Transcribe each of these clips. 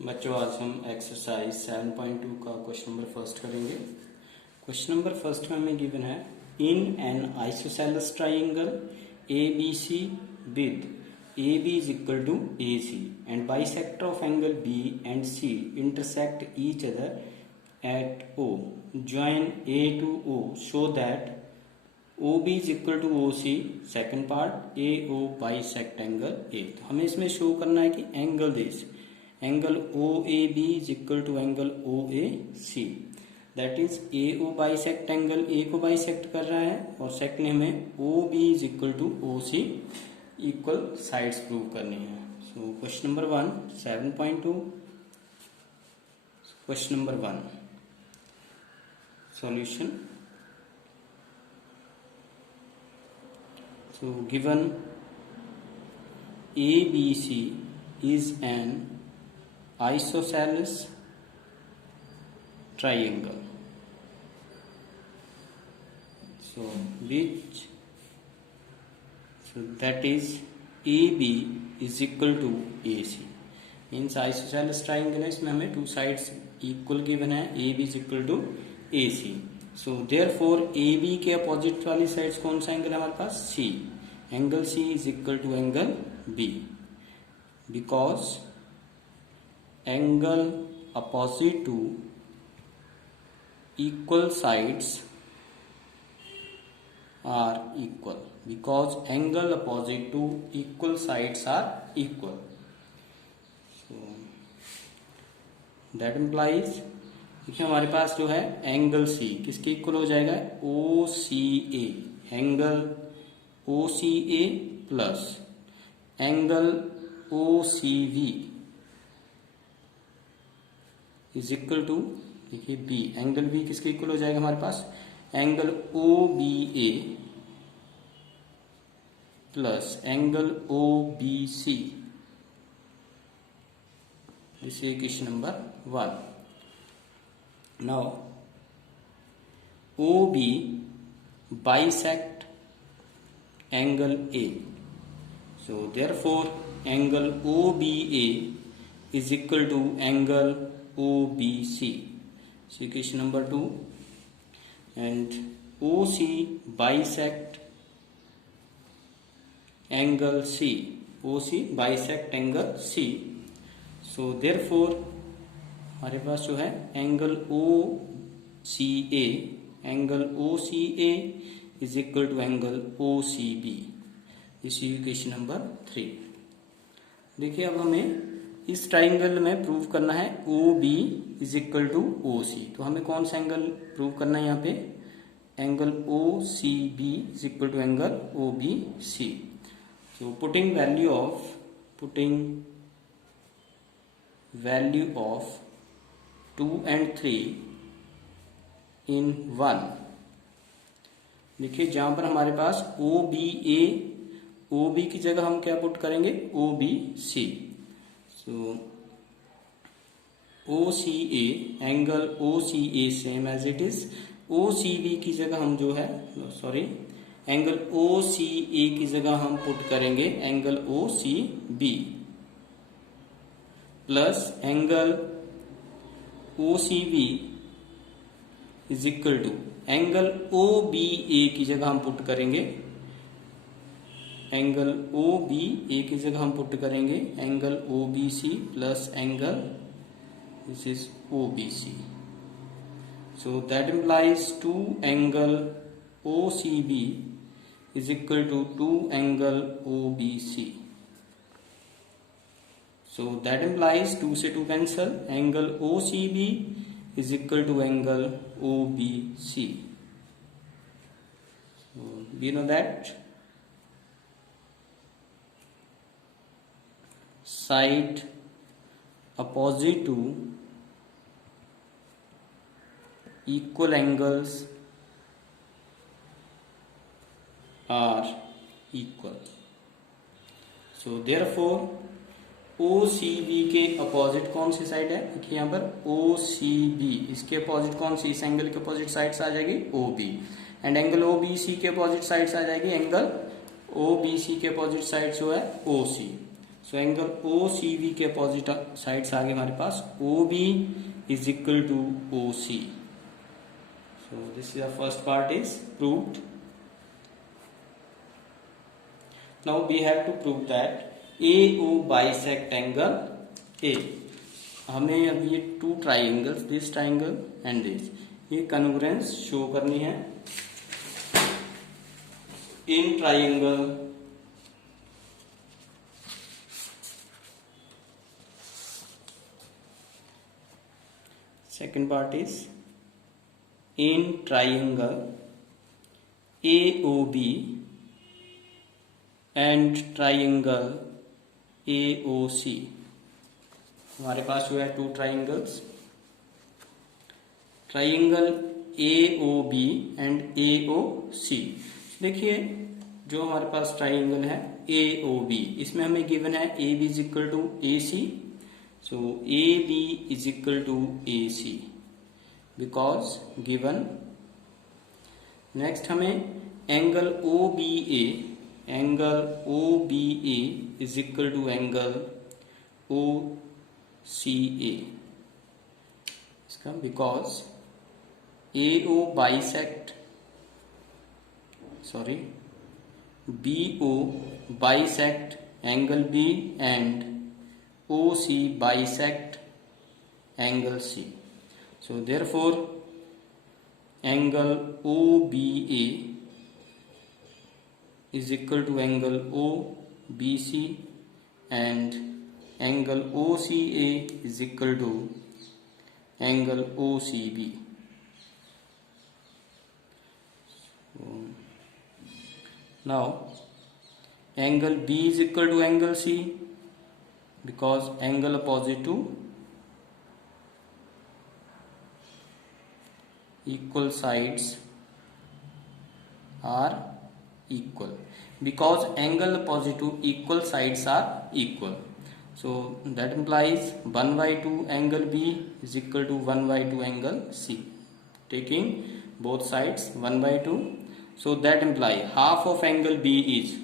बच्चों आज हम एक्सरसाइज 7.2 का क्वेश्चन नंबर फर्स्ट करेंगे। क्वेश्चन नंबर फर्स्ट में हमें गिवन है in an isosceles triangle A B C with A B is equal to A C and bisector of angle B and C intersect each other at O join A to O show that O B is equal to O C second part A O bisect angle A. तो हमें इसमें show करना है कि angle this angle O A B is equal to angle O A C, that is A O bisect angle A को bisect कर रहा है और सेकंड हमें O B is equal to O C equal sides prove करनी है। So question number 1 7.2 question number 1 solution. So given ABC is an isosceles triangle. So that is AB is equal to AC. Means isosceles triangle है, इसमें हमें two sides equal given है, AB is equal to AC. So therefore A B के opposite वाली sides कौन सा angle है हमारे पास? C. Angle C is equal to angle B because angle opposite to equal sides are equal, because angle opposite to equal sides are equal. So that implies देखिए हमारे पास जो है एंगल सी किसके इक्वल हो जाएगा? O C A. Angle O C A plus angle O C B is equal to देखिए B. Angle B किसके इक्वल हो जाएगा हमारे पास? Angle O B A plus angle O B C. This is question number 1। Now OB bisect angle A. So therefore angle OBA is equal to angle OBC. See question number 2. And OC bisect angle C. OC bisect angle C. So therefore हमारे पास जो है angle O C A is equal to angle O C B. This is question number 3। देखिए अब हमें इस triangle में prove करना है O B is equal to O C. तो हमें कौन सा एंगल प्रूव करना है यहाँ पे? Angle O C B is equal to angle O B C. So putting value of 2 and 3 in 1। देखिए जहां पर हमारे पास ओ बी की जगह हम क्या पुट करेंगे? O B C. So O C A angle O C A same as it is. O C B की जगह हम जो है एंगल ओ सी ए की जगह हम पुट करेंगे angle O C B plus angle O C B is equal to angle O B A की जगह हम पुट करेंगे एंगल ओ बी ए की जगह हम पुट करेंगे angle O B C plus angle this is O B C. So that implies 2 angle O C B is equal to 2 angle O B C. So that implies 2 से 2 cancel, angle OCB is equal to angle OBC. So we know that side opposite to equal angles are equal. So therefore O C B के opposite कौन सी side है? देखिए यहाँ पर ओ C B, इसके opposite कौन सी? इस एंगल के अपोजिट साइड्स आ जाएगी O B. And angle O B C के अपोजिट साइड्स आ जाएगी एंगल ओ बी सी के अपोजिट साइड जो है O C. So angle O C B के अपोजिट साइड्स आ गए हमारे पास O B is equal to O C. So this is the first part is proved. Now we have to prove that AO bisect angle A. हमें अब ये two triangles, this triangle and this, ये कन्ग्रुएंस show करनी है in triangle second part is in triangle AOB and triangle AOC. हमारे पास जो है two triangles, triangle AOB and AOC. देखिए जो हमारे पास ट्राइंगल है AOB, इसमें हमें गिवन है AB is equal to AC. So AB is equal to AC because given. Next हमें angle OBA, angle OBA is equal to angle OCA. इसका because AO bisect, sorry, BO bisect angle B and OC bisect angle C. So therefore angle OBA is equal to angle OBC and angle OCA is equal to angle OCB. So now angle B is equal to angle C because angle opposite to equal sides are equal. Because angle opposite to equal sides are equal, so that implies 1 by 2 angle B is equal to 1 by 2 angle C, taking both sides 1 by 2. So that implies half of angle B is,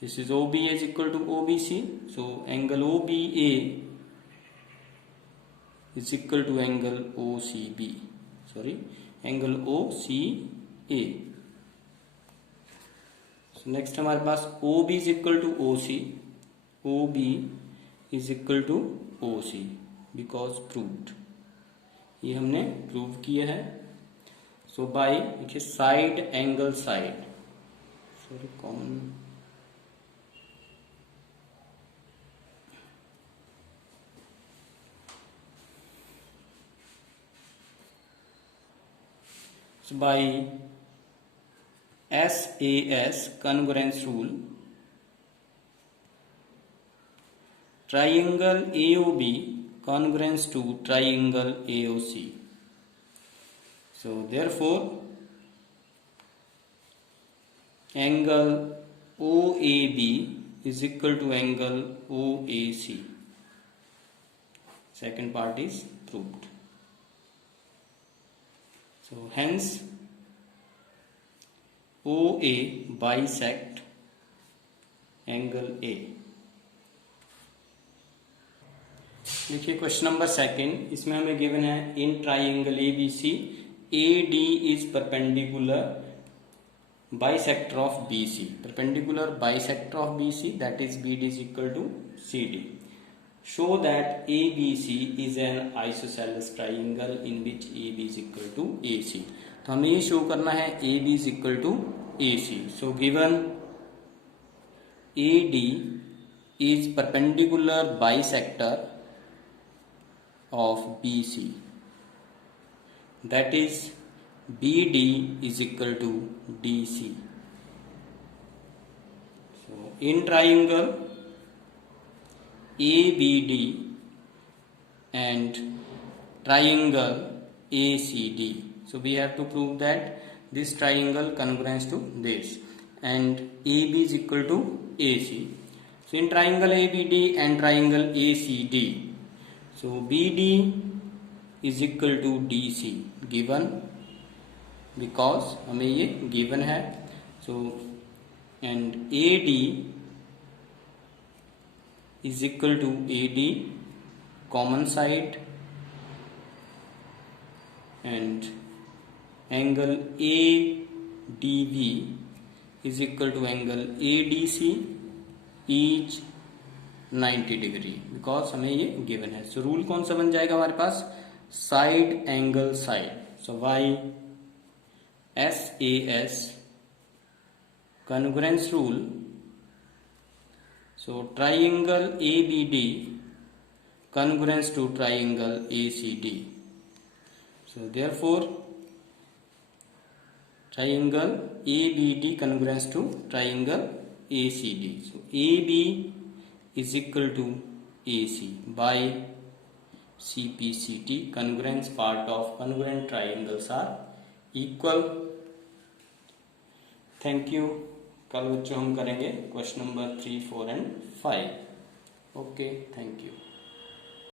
this is OBA is equal to OBC. So angle OBA is equal to angle OCB. Sorry, angle OCA. So next हमारे पास OB is equal to OC. OB is equal to OC because proved. ये हमने prove किया है. So by देखिए side angle side, sorry common, by SAS congruence rule, triangle AOB congruence to triangle AOC. So therefore angle OAB is equal to angle OAC. Second part is proved. So hence OA bisect angle A. देखिए question number second, इसमें हमें given है in triangle ABC AD is perpendicular bisector of BC. Perpendicular bisector of BC, that is BD is equal to CD. Show that ABC is an isosceles triangle in which AB is equal to AC. तो हमें ये show करना है AB is equal to AC. So given AD is perpendicular bisector of BC, that is BD is equal to DC. So in triangle ABD and triangle ACD, so we have to prove that this triangle congruence to this and AB is equal to AC. So in triangle ABD and triangle ACD, so BD is equal to DC given, because हमें ये given है. So and AD is equal to AD common side and angle ADV is equal to angle ADC each 90 degree, because हमें ये given है। So rule कौन सा बन जाएगा हमारे पास, side angle side. So Y SAS congruence rule, so triangle ABD congruence to triangle ACD, so therefore triangle ABD congruence to triangle ACD, so AB is equal to AC by CPCT, congruence part of congruent triangles are equal। Thank you. कल बच्चों हम करेंगे question number 3, 4 and 5। Okay, thank you.